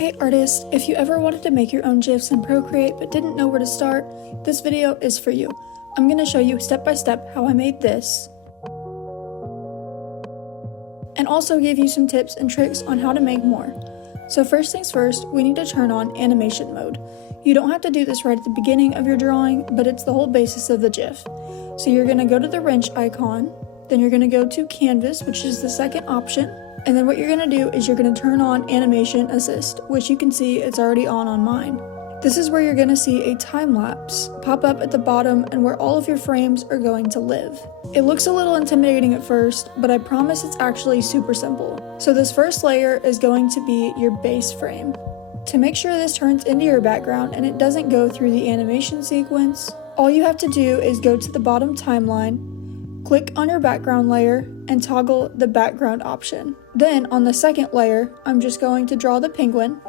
Hey artists, if you ever wanted to make your own GIFs in Procreate but didn't know where to start, this video is for you. I'm going to show you step by step how I made this, and also give you some tips and tricks on how to make more. So first things first, we need to turn on animation mode. You don't have to do this right at the beginning of your drawing, but it's the whole basis of the GIF. So you're going to go to the wrench icon, then you're going to go to canvas, which is the second option. And then what you're going to do is you're going to turn on animation assist, which you can see it's already on mine. This is where you're going to see a time lapse pop up at the bottom and where all of your frames are going to live. It looks a little intimidating at first, but I promise it's actually super simple. So this first layer is going to be your base frame. To make sure this turns into your background and it doesn't go through the animation sequence, all you have to do is go to the bottom timeline, click on your background layer, and toggle the background option. Then on the second layer, I'm just going to draw the penguin.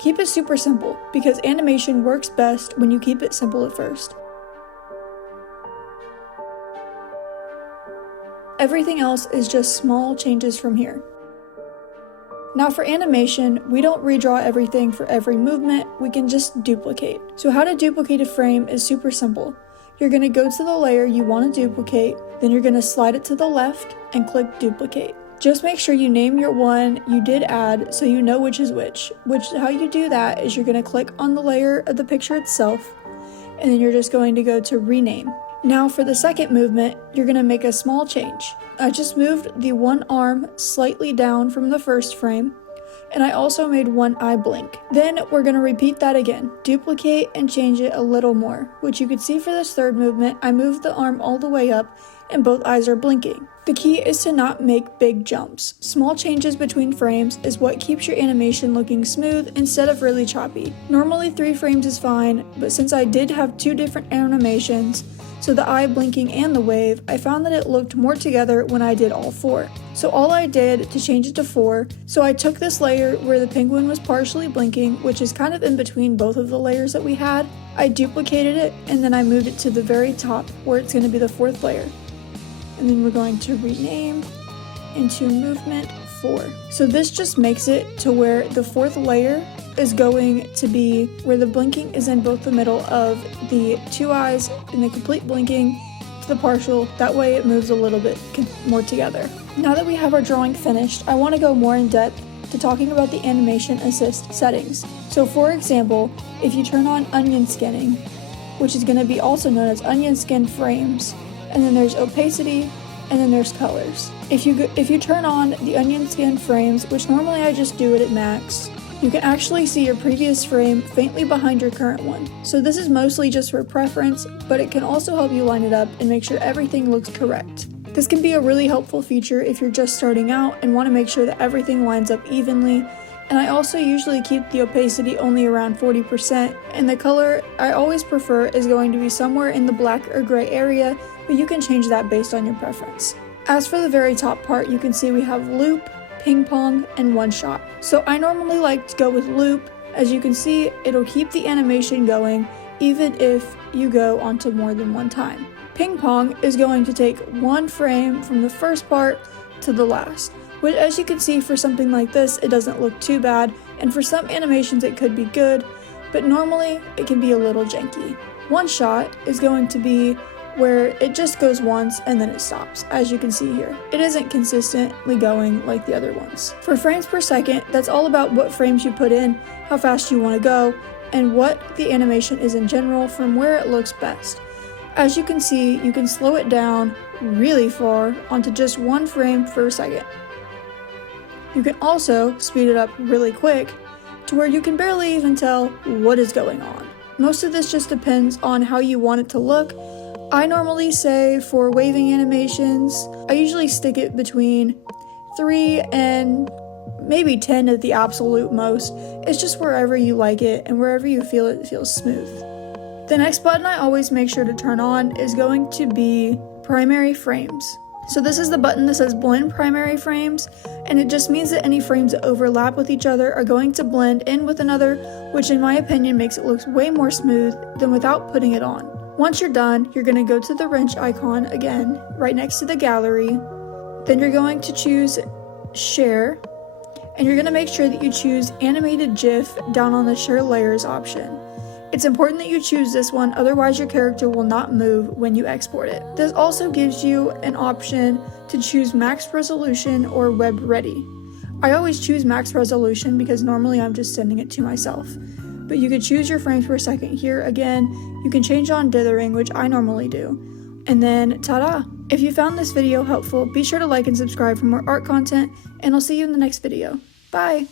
Keep it super simple, because animation works best when you keep it simple at first. Everything else is just small changes from here. Now for animation, we don't redraw everything for every movement, we can just duplicate. So how to duplicate a frame is super simple. You're going to go to the layer you want to duplicate, then you're going to slide it to the left and click duplicate. Just make sure you name your one you did add so you know which is which. How you do that is you're going to click on the layer of the picture itself, and then you're just going to go to rename. Now for the second movement, you're going to make a small change. I just moved the one arm slightly down from the first frame, and I also made one eye blink. Then we're going to repeat that again, duplicate and change it a little more, which you can see for this third movement, I moved the arm all the way up and both eyes are blinking. The key is to not make big jumps. Small changes between frames is what keeps your animation looking smooth instead of really choppy. Normally 3 frames is fine, but since I did have 2 different animations, so the eye blinking and the wave, I found that it looked more together when I did all 4. So all I did to change it to 4, so I took this layer where the penguin was partially blinking, which is kind of in between both of the layers that we had, I duplicated it and then I moved it to the very top where it's going to be the 4th layer. And then we're going to rename into movement 4. So this just makes it to where the 4th layer is going to be where the blinking is in both the middle of the 2 eyes and the complete blinking to the partial. That way it moves a little bit more together. Now that we have our drawing finished, I want to go more in depth to talking about the animation assist settings. So for example, if you turn on onion skinning, which is going to be also known as onion skin frames, and then there's opacity, and then there's colors. If you turn on the onion skin frames, which normally I just do it at max, you can actually see your previous frame faintly behind your current one. So this is mostly just for preference, but it can also help you line it up and make sure everything looks correct. This can be a really helpful feature if you're just starting out and want to make sure that everything lines up evenly. And I also usually keep the opacity only around 40%, and the color I always prefer is going to be somewhere in the black or gray area, but you can change that based on your preference. As for the very top part, you can see we have loop, ping pong, and one shot. So I normally like to go with loop. As you can see, it'll keep the animation going even if you go onto more than one time. Ping pong is going to take 1 frame from the first part to the last, which as you can see for something like this, it doesn't look too bad, and for some animations it could be good, but normally it can be a little janky. One shot is going to be where it just goes once and then it stops, as you can see here. It isn't consistently going like the other ones. For frames per second, that's all about what frames you put in, how fast you want to go, and what the animation is in general from where it looks best. As you can see, you can slow it down really far onto just 1 frame per second. You can also speed it up really quick to where you can barely even tell what is going on. Most of this just depends on how you want it to look. I normally say for waving animations, I usually stick it between 3 and maybe 10 at the absolute most. It's just wherever you like it and wherever you feel it feels smooth. The next button I always make sure to turn on is going to be primary frames. So this is the button that says blend primary frames, and it just means that any frames that overlap with each other are going to blend in with another, which in my opinion makes it look way more smooth than without putting it on. Once you're done, you're going to go to the wrench icon again, right next to the gallery. Then you're going to choose share, and you're going to make sure that you choose animated GIF down on the share layers option. It's important that you choose this one, otherwise your character will not move when you export it. This also gives you an option to choose max resolution or web ready. I always choose max resolution because normally I'm just sending it to myself. But you could choose your frames per second here. Again, you can change on dithering, which I normally do. And then ta-da! If you found this video helpful, be sure to like and subscribe for more art content, and I'll see you in the next video. Bye!